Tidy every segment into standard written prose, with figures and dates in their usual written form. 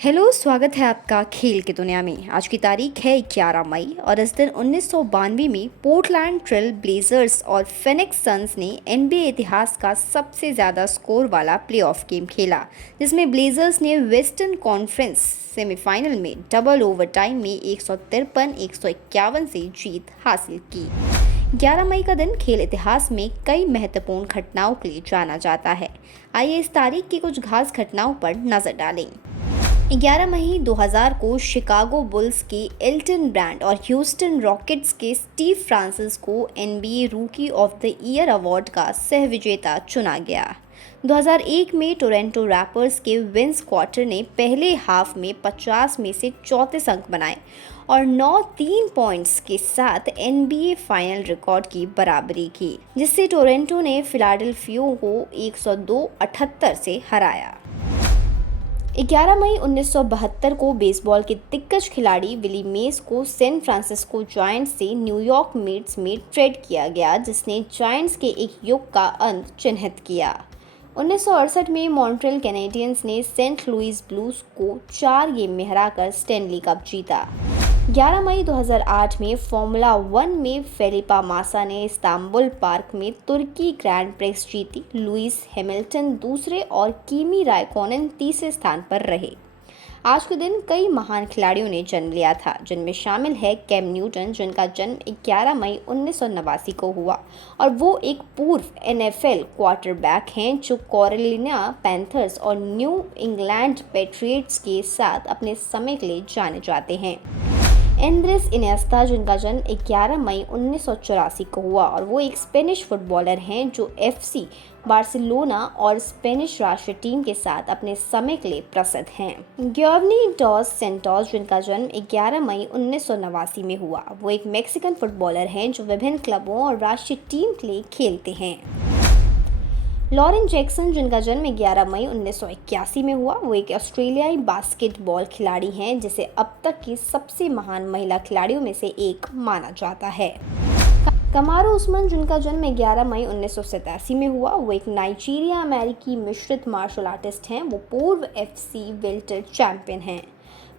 Hello, स्वागत है आपका खेल की दुनिया में। आज की तारीख है 11 मई और इस दिन 1992 में पोर्टलैंड ट्रेल ब्लेजर्स और फिनिक्स सन्स ने एनबीए इतिहास का सबसे ज़्यादा स्कोर वाला प्लेऑफ गेम खेला, जिसमें ब्लेजर्स ने वेस्टर्न कॉन्फ्रेंस सेमीफाइनल में डबल ओवरटाइम में 153-151 से जीत हासिल की। 11 मई का दिन खेल इतिहास में कई महत्वपूर्ण घटनाओं के लिए जाना जाता है। आइए इस तारीख की कुछ खास घटनाओं पर नजर डालें। 11 मई 2000 को शिकागो बुल्स के एल्टन ब्रांड और ह्यूस्टन रॉकेट्स के स्टीव फ्रांसिस को एनबीए रूकी ऑफ द ईयर अवार्ड का सह विजेता चुना गया। 2001 में टोरंटो रैपर्स के विंस क्वार्टर ने पहले हाफ में 50 में से 34 अंक बनाए और 9-3 पॉइंट्स के साथ एनबीए फाइनल रिकॉर्ड की बराबरी की, जिससे टोरंटो ने फिलाडेल्फिया को 102-78 से हराया। 11 मई 1972 को बेसबॉल के दिग्गज खिलाड़ी विली मेस को सैन फ्रांसिस्को जायंट्स से न्यूयॉर्क मेट्स में ट्रेड किया गया, जिसने जायंट्स के एक युग का अंत चिन्हित किया। 1968 में मॉन्ट्रियल कैनेडियंस ने सेंट लुइस ब्लूज को 4 गेम में हराकर स्टैनली कप जीता। 11 मई 2008 में फॉर्मूला 1 में फेलिपा मासा ने इस्तांबुल पार्क में तुर्की ग्रैंड प्रिक्स जीती। लुइस हैमिल्टन दूसरे और कीमी राइकोनेन तीसरे स्थान पर रहे। आज के दिन कई महान खिलाड़ियों ने जन्म लिया था, जिनमें शामिल है कैम न्यूटन, जिनका जन्म 11 मई 1989 को हुआ और वो एक पूर्व एनएफएल क्वार्टरबैक हैं जो कैरोलिना पैंथर्स और न्यू इंग्लैंड पेट्रियट्स के साथ अपने समय के लिए जाने जाते हैं। एंड्रेस इनिएस्टा, जिनका जन्म 11 मई 1984 को हुआ और वो एक स्पेनिश फुटबॉलर हैं जो एफसी बार्सिलोना और स्पेनिश राष्ट्रीय टीम के साथ अपने समय के लिए प्रसिद्ध हैं। गियोवनी डॉस सेंटोस, जिनका जन्म 11 मई 1989 में हुआ, वो एक मैक्सिकन फुटबॉलर हैं जो विभिन्न क्लबों और राष्ट्रीय टीम के लिए खेलते हैं। लॉरेन जैक्सन, जिनका जन्म 11 मई 1981 में हुआ, वो एक ऑस्ट्रेलियाई बास्केटबॉल खिलाड़ी हैं जिसे अब तक की सबसे महान महिला खिलाड़ियों में से एक माना जाता है। कमारो उस्मान, जिनका जन्म 11 मई 1987 में हुआ, वो एक नाइजीरिया अमेरिकी मिश्रित मार्शल आर्टिस्ट हैं। वो पूर्व एफसी वेल्टर चैंपियन हैं।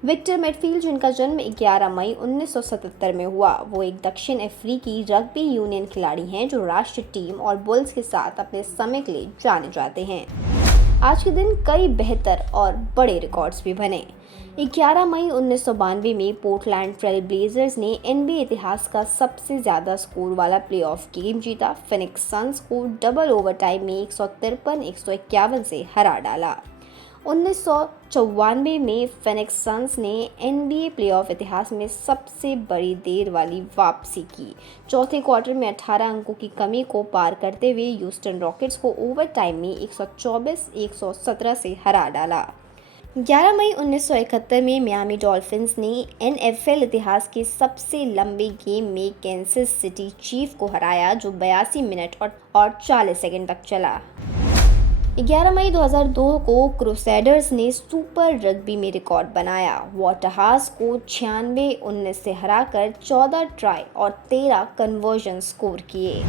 विक्टर मेटफील्ड, जिनका जन्म 11 मई 1977 में हुआ, वो एक दक्षिण अफ्रीकी रग्बी यूनियन खिलाड़ी हैं जो राष्ट्रीय टीम और बुल्स के साथ अपने समय के लिए जाने जाते हैं। आज के दिन कई बेहतर और बड़े रिकॉर्ड्स भी बने। 11 मई 1992 में पोर्टलैंड ट्रेल ब्लेजर्स ने एनबीए इतिहास का सबसे ज़्यादा स्कोर वाला प्लेऑफ गेम जीता। फिनिक्स सन्स को डबल ओवरटाइम में 153-151 से हरा डाला। 1994 में फिनिक्स सन्स ने एनबीए प्लेऑफ इतिहास में सबसे बड़ी देर वाली वापसी की। चौथे क्वार्टर में 18 अंकों की कमी को पार करते हुए ह्यूस्टन रॉकेट्स को ओवरटाइम में 124-117 से हरा डाला। 11 मई 1971 में मियामी डॉल्फिन्स ने एनएफएल इतिहास के सबसे लंबे गेम में कैंसस सिटी चीफ को हराया, जो 82 मिनट और 40 सेकंड तक चला। 11 मई 2002 को क्रूसेडर्स ने सुपर रग्बी में रिकॉर्ड बनाया। वॉटरहाउस को 96-19 से हराकर 14 ट्राई और 13 कन्वर्जन स्कोर किए।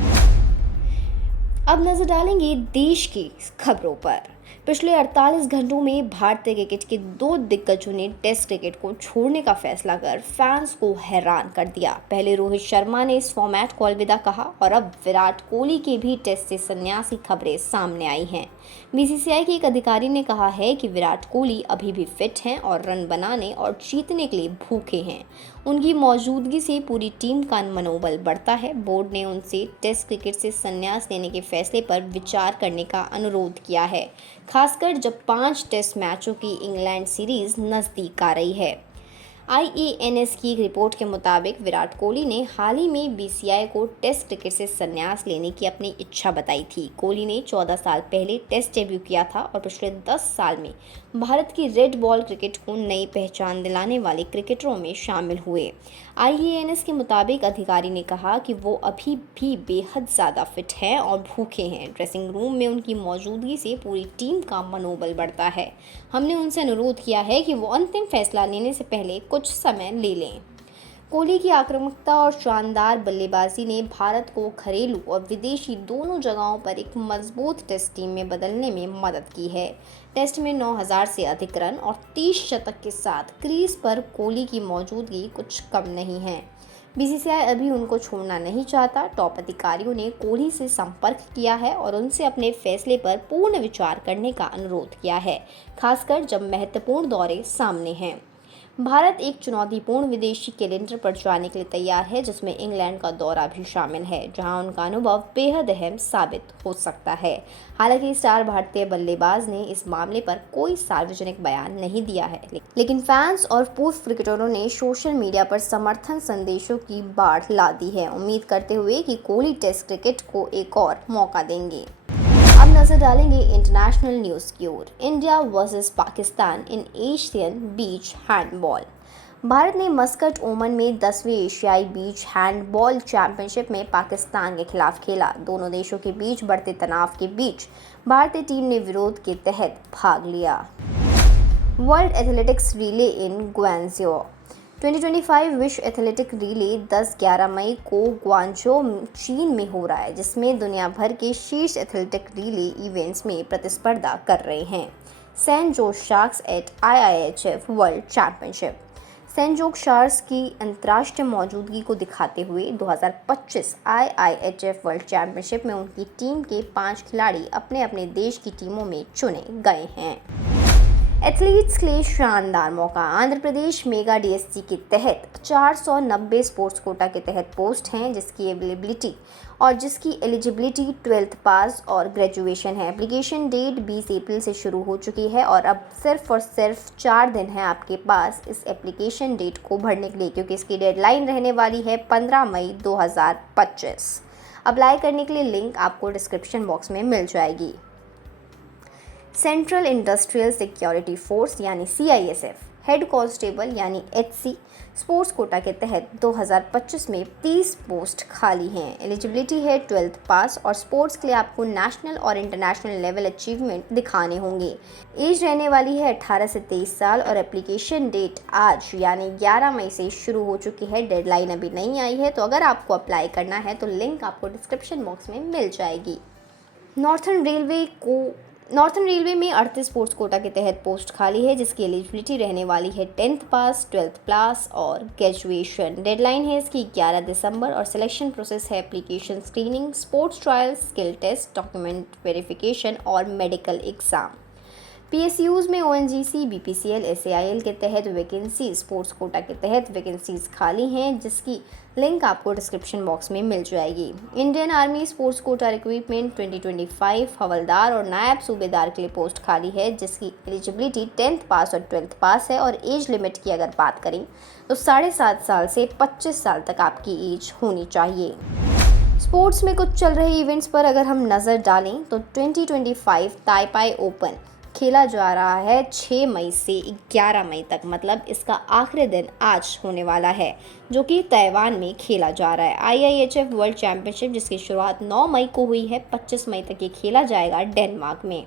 अब नजर डालेंगे देश की खबरों पर। पिछले 48 घंटों में भारतीय क्रिकेट के 2 दिग्गजों ने टेस्ट क्रिकेट को छोड़ने का फैसला कर फैंस को हैरान कर दिया। पहले रोहित शर्मा ने इस फॉर्मेट को अलविदा कहा और अब विराट कोहली के भी टेस्ट से संन्यास की खबरें सामने आई हैं। बीसीसीआई के एक अधिकारी ने कहा है कि विराट कोहली अभी भी फिट हैं और रन बनाने और जीतने के लिए भूखे हैं। उनकी मौजूदगी से पूरी टीम का मनोबल बढ़ता है। बोर्ड ने उनसे टेस्ट क्रिकेट से संन्यास लेने के फैसले पर विचार करने का अनुरोध किया है, खासकर जब 5 टेस्ट मैचों की इंग्लैंड सीरीज नज़दीक आ रही है। आईएएनएस की एक रिपोर्ट के मुताबिक विराट कोहली ने हाल ही में बीसीसीआई को टेस्ट क्रिकेट से संन्यास लेने की अपनी इच्छा बताई थी। कोहली ने 14 साल पहले टेस्ट डेब्यू किया था और पिछले 10 साल में भारत की रेड बॉल क्रिकेट को नई पहचान दिलाने वाले क्रिकेटरों में शामिल हुए। आईएएनएस के मुताबिक अधिकारी ने कहा कि वो अभी भी बेहद ज़्यादा फिट हैं और भूखे हैं। ड्रेसिंग रूम में उनकी मौजूदगी से पूरी टीम का मनोबल बढ़ता है। हमने उनसे अनुरोध किया है कि वो अंतिम फैसला लेने से पहले कुछ समय ले लें। कोहली की आक्रामकता और शानदार बल्लेबाजी ने भारत को घरेलू और विदेशी दोनों जगहों पर एक मजबूत टेस्ट टीम में बदलने में मदद की है। टेस्ट में 9,000 से अधिक रन और 30 शतक के साथ क्रीज पर कोहली की मौजूदगी कुछ कम नहीं है। बीसीसीआई अभी उनको छोड़ना नहीं चाहता। टॉप अधिकारियों ने कोहली से संपर्क किया है और उनसे अपने फैसले पर पूर्ण विचार करने का अनुरोध किया है, खासकर जब महत्वपूर्ण दौरे सामने हैं। भारत एक चुनौतीपूर्ण विदेशी कैलेंडर पर जाने के लिए तैयार है, जिसमें इंग्लैंड का दौरा भी शामिल है, जहां उनका अनुभव बेहद अहम साबित हो सकता है। हालांकि स्टार भारतीय बल्लेबाज ने इस मामले पर कोई सार्वजनिक बयान नहीं दिया है, लेकिन फैंस और पूर्व क्रिकेटरों ने सोशल मीडिया पर समर्थन संदेशों की बाढ़ ला दी है, उम्मीद करते हुए कि कोहली टेस्ट क्रिकेट को एक और मौका देंगे। अब नजर डालेंगे इंटरनेशनल न्यूज़ की ओर। India versus Pakistan in Asian beach handball. Bharat ने मस्कट, ओमान में 10वीं एशियाई बीच हैंडबॉल चैंपियनशिप में पाकिस्तान के खिलाफ खेला। दोनों देशों के बीच बढ़ते तनाव के बीच भारतीय टीम ने विरोध के तहत भाग लिया। वर्ल्ड एथलेटिक्स रिले इन ग्वांगझो। 2025 विश्व एथलेटिक रिले 10-11 मई को ग्वांगझो चीन में हो रहा है, जिसमें दुनिया भर के शीर्ष एथलेटिक रिले इवेंट्स में प्रतिस्पर्धा कर रहे हैं। San Jose Sharks at IIHF world championship. San Jose Sharks की अंतर्राष्ट्रीय मौजूदगी को दिखाते हुए 2025 IIHF वर्ल्ड चैंपियनशिप में उनकी टीम के 5 खिलाड़ी अपने अपने देश की टीमों में चुने गए हैं। एथलीट्स के लिए शानदार मौका। आंध्र प्रदेश मेगा DSC के तहत 490 स्पोर्ट्स कोटा के तहत पोस्ट हैं, जिसकी एलिजिबिलिटी 12th पास और ग्रेजुएशन है। एप्लीकेशन डेट 20 अप्रैल से शुरू हो चुकी है और अब सिर्फ और सिर्फ 4 दिन है आपके पास इस एप्लीकेशन डेट को भरने के लिए, क्योंकि इसकी डेडलाइन रहने वाली है 15 मई 2025। अप्लाई करने के लिए लिंक आपको डिस्क्रिप्शन बॉक्स में मिल जाएगी। सेंट्रल इंडस्ट्रियल सिक्योरिटी फोर्स यानी CISF हेड कांस्टेबल यानी HC स्पोर्ट्स कोटा के तहत 2025 में 30 पोस्ट खाली हैं। एलिजिबिलिटी है 12th पास और स्पोर्ट्स के लिए आपको नेशनल और इंटरनेशनल लेवल अचीवमेंट दिखाने होंगे। एज रहने वाली है 18 से 23 साल और एप्लीकेशन डेट आज यानी 11 मई से शुरू हो चुकी है। डेडलाइन अभी नहीं आई है, तो अगर आपको अप्लाई करना है तो लिंक आपको डिस्क्रिप्शन बॉक्स में मिल जाएगी। नॉर्थन रेलवे में 38 स्पोर्ट्स कोटा के तहत पोस्ट खाली है, जिसकी एलिजिबिलिटी रहने वाली है 10th पास, 12th पास और ग्रेजुएशन। डेडलाइन है इसकी 11 दिसंबर और सिलेक्शन प्रोसेस है application screening, sports trial, skill test, document verification और मेडिकल एग्जाम। PSUs में ONGC, BPCL, SAIL के तहत वैकेंसी, स्पोर्ट्स कोटा के तहत वैकेंसीज खाली हैं, जिसकी लिंक आपको डिस्क्रिप्शन बॉक्स में मिल जाएगी। Indian army sports quota recruitment 2025 हवलदार और नायब सूबेदार के लिए पोस्ट खाली है, जिसकी एलिजिबिलिटी 10th पास और 12th पास है और एज लिमिट की अगर बात करें तो 7.5 साल से 25 साल तक आपकी एज होनी चाहिए। स्पोर्ट्स में कुछ चल रहे इवेंट्स पर अगर हम नज़र डालें तो 2025 ताइपाई ओपन खेला जा रहा है 6 मई से 11 मई तक, मतलब इसका आखिरी दिन आज होने वाला है, जो कि ताइवान में खेला जा रहा है। IIHF वर्ल्ड चैंपियनशिप, जिसकी शुरुआत 9 मई को हुई है, 25 मई तक ये खेला जाएगा डेनमार्क में।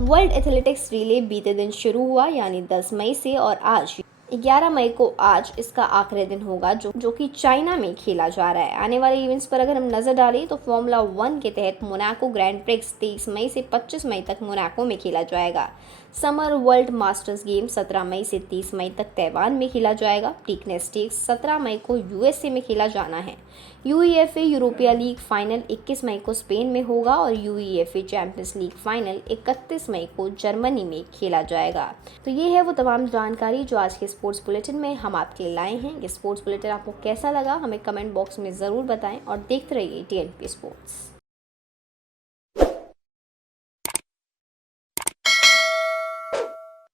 वर्ल्ड एथलेटिक्स रिले बीते दिन शुरू हुआ यानी 10 मई से और आज 11 मई को आज इसका आखिरी दिन होगा, जो कि चाइना में खेला जा रहा है। आने वाले इवेंट्स पर अगर हम नज़र डालें तो फॉर्मूला 1 के तहत मोनाको ग्रैंड प्रिक्स 23 मई से 25 मई तक मोनाको में खेला जाएगा। समर वर्ल्ड मास्टर्स गेम 17 मई से 30 मई तक ताइवान में खेला जाएगा। टीकनेस स्टेक्स 17 मई को USA में खेला जाना है। UEFA यूरोपिया लीग फाइनल 21 मई को स्पेन में होगा और UEFA चैंपियंस लीग फाइनल 31 मई को जर्मनी में खेला जाएगा। तो ये है वो तमाम जानकारी जो आज के स्पोर्ट्स बुलेटिन में हम आपके लिए लाए हैं। ये स्पोर्ट्स बुलेटिन आपको कैसा लगा हमें कमेंट बॉक्स में ज़रूर बताएं और देखते रहिए TNP स्पोर्ट्स।